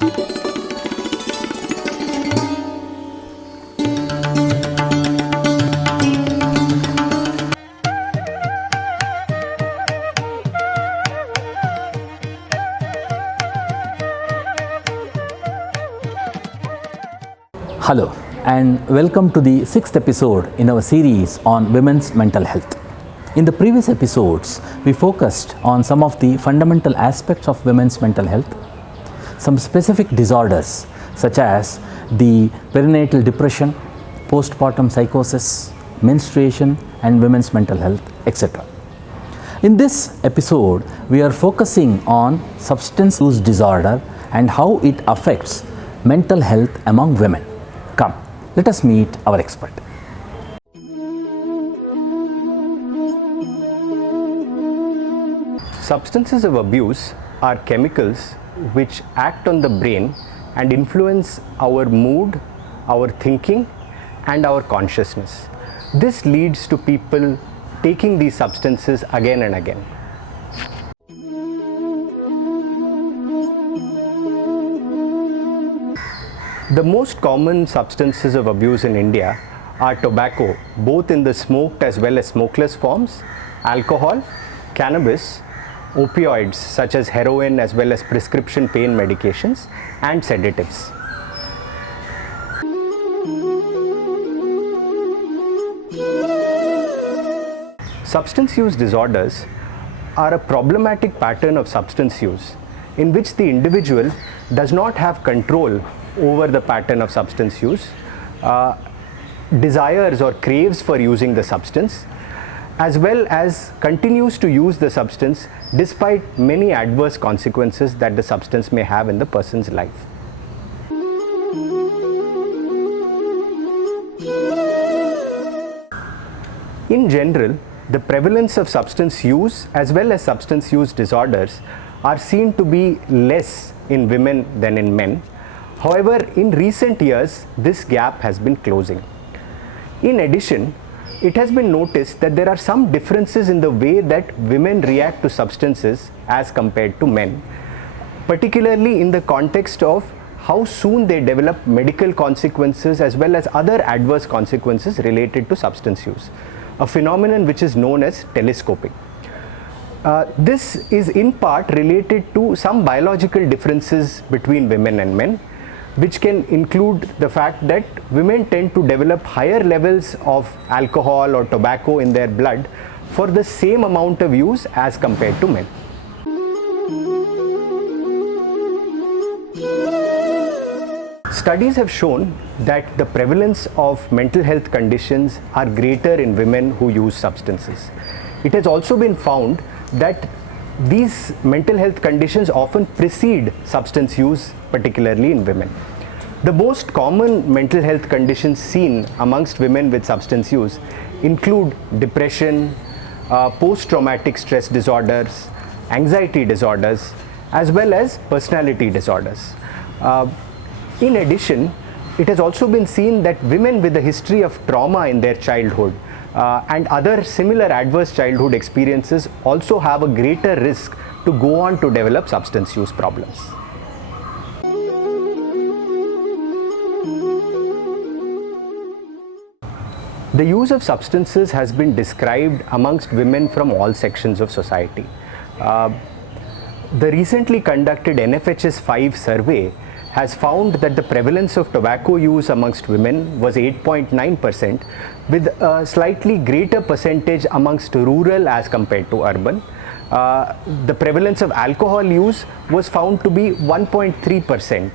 Hello and welcome to the 6th episode in our series on women's mental health. In the previous episodes, we focused on some of the fundamental aspects of women's mental health, some specific disorders such as the perinatal depression, postpartum psychosis, menstruation and women's mental health, etc. In this episode, we are focusing on substance use disorder and how it affects mental health among women. Come, let us meet our expert. Substances of abuse are chemicals which act on the brain and influence our mood, our thinking, and our consciousness. This leads to people taking these substances again and again. The most common substances of abuse in India are tobacco, both in the smoked as well as smokeless forms, alcohol, cannabis, opioids such as heroin as well as prescription pain medications, and sedatives. Substance use disorders are a problematic pattern of substance use in which the individual does not have control over the pattern of substance use, desires or craves for using the substance, as well as continues to use the substance despite many adverse consequences that the substance may have in the person's life. In general, the prevalence of substance use as well as substance use disorders are seen to be less in women than in men. However, in recent years, this gap has been closing. In addition, it has been noticed that there are some differences in the way that women react to substances as compared to men, particularly in the context of how soon they develop medical consequences as well as other adverse consequences related to substance use, a phenomenon which is known as telescoping. This is in part related to some biological differences between women and men, which can include the fact that women tend to develop higher levels of alcohol or tobacco in their blood for the same amount of use as compared to men. Studies have shown that the prevalence of mental health conditions are greater in women who use substances. It has also been found that these mental health conditions often precede substance use, particularly in women. The most common mental health conditions seen amongst women with substance use include depression, post-traumatic stress disorders, anxiety disorders, as well as personality disorders. In addition, it has also been seen that women with a history of trauma in their childhood and other similar adverse childhood experiences also have a greater risk to go on to develop substance use problems. The use of substances has been described amongst women from all sections of society. The recently conducted NFHS 5 survey has found that the prevalence of tobacco use amongst women was 8.9%, with a slightly greater percentage amongst rural as compared to urban. The prevalence of alcohol use was found to be 1.3%,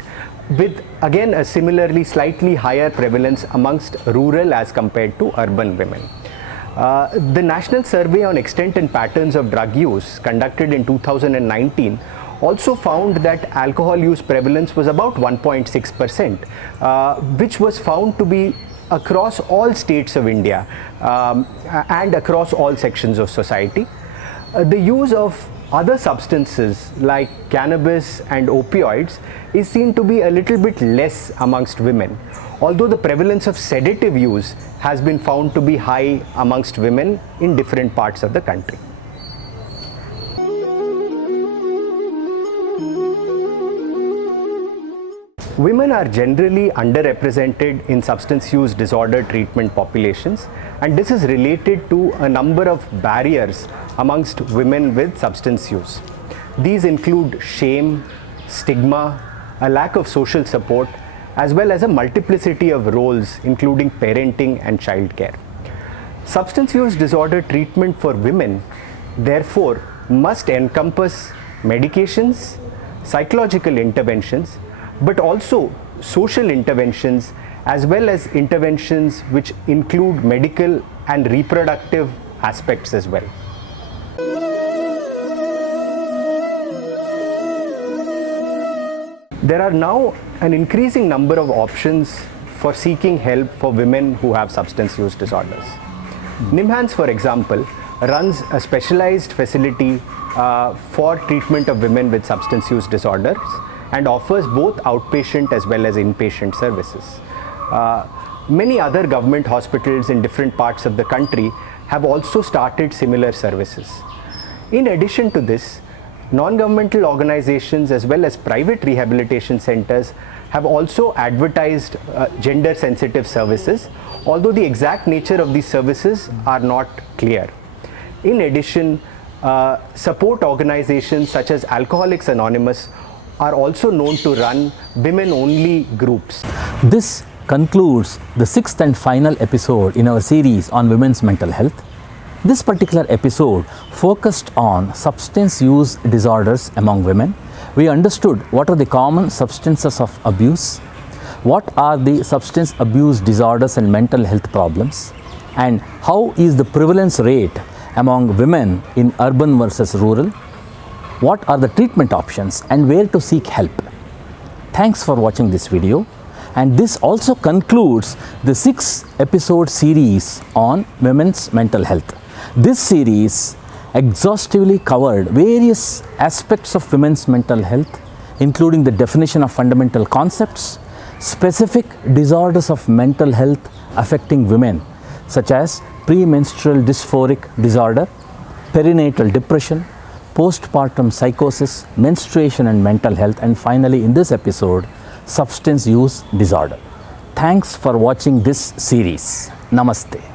with again a similarly slightly higher prevalence amongst rural as compared to urban women. The National Survey on Extent and Patterns of Drug Use, conducted in 2019, also found that alcohol use prevalence was about 1.6%, which was found to be across all states of India and across all sections of society. The use of other substances like cannabis and opioids is seen to be a little bit less amongst women, although the prevalence of sedative use has been found to be high amongst women in different parts of the country. Women are generally underrepresented in substance use disorder treatment populations, and this is related to a number of barriers amongst women with substance use. These include shame, stigma, a lack of social support, as well as a multiplicity of roles including parenting and childcare. Substance use disorder treatment for women, therefore, must encompass medications, psychological interventions, but also social interventions as well as interventions which include medical and reproductive aspects as well. There are now an increasing number of options for seeking help for women who have substance use disorders. NIMHANS, for example, runs a specialized facility for treatment of women with substance use disorders and offers both outpatient as well as inpatient services. Many other government hospitals in different parts of the country have also started similar services. In addition to this, non-governmental organizations as well as private rehabilitation centers have also advertised gender-sensitive services, although the exact nature of these services are not clear. In addition, support organizations such as Alcoholics Anonymous are also known to run women-only groups. This concludes the sixth and final episode in our series on women's mental health. This particular episode focused on substance use disorders among women. We understood what are the common substances of abuse, what are the substance abuse disorders and mental health problems, and how is the prevalence rate among women in urban versus rural, what are the treatment options and where to seek help. Thanks for watching this video, and this also concludes the 6-episode series on women's mental health. This series exhaustively covered various aspects of women's mental health, including the definition of fundamental concepts, specific disorders of mental health affecting women, such as premenstrual dysphoric disorder, perinatal depression, postpartum psychosis, menstruation and mental health, and finally in this episode, substance use disorder. Thanks for watching this series. Namaste.